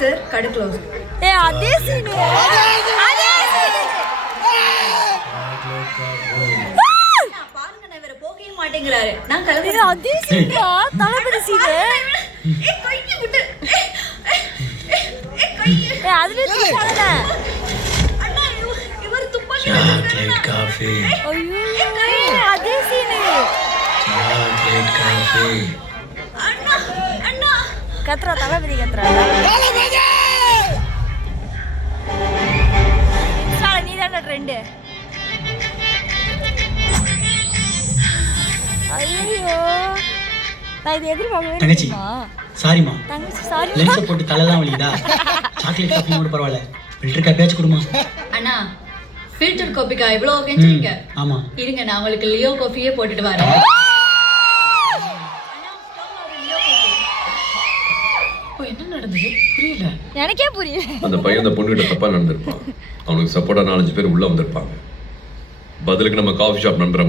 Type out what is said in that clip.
Sir கடை close. அதே சீனு பாருங்க நான் இவரை போகவே மாட்டேங்கிறாரு. நான் கிளம்பி அதே சீனா தளபதி சீனு. கையை விட்டு அதுல துப்பாத. அண்ணா இவர் துப்பாக்கி சாக்லேட் காஃபி. ஐயோ அதே சீனு. Chocolate coffee. அண்ணா அண்ணா கத்ரா தளபதி கத்ரா. நீ தானே ட்ரெண்டு. ஐயோ நான் இது எதிர்பார்க்கவே தங்கச்சி இல்லைம்மா. சாரிமா. தங்கச்சி சாரி. லென்ஸை போட்டு தலைலாம் வலிக்குதா? சாக்லேட் காஃபி கூட பரவாயில்ல, ஃபில்டர் காப்பியாச்சும் கொடுமா. அண்ணா ஃபில்டர் காஃபிக்கா இவ்வளோ கெஞ்சிங்க? ஆமா இருங்க நான் உங்களுக்கு லியோ காஃபியே போட்டுட்டு வரேன். என்ன நடந்தது புரியல. எனக்கே புரியல. அந்த பையன் அந்த பொண்ணுகிட்ட தப்பா நடந்திருப்பான். அவனுக்கு சப்போர்ட்டா 4-5 பேர் உள்ள வந்திருப்பாங்க. பதிலுக்கு நம்ம காஃபி ஷாப் நண்பர்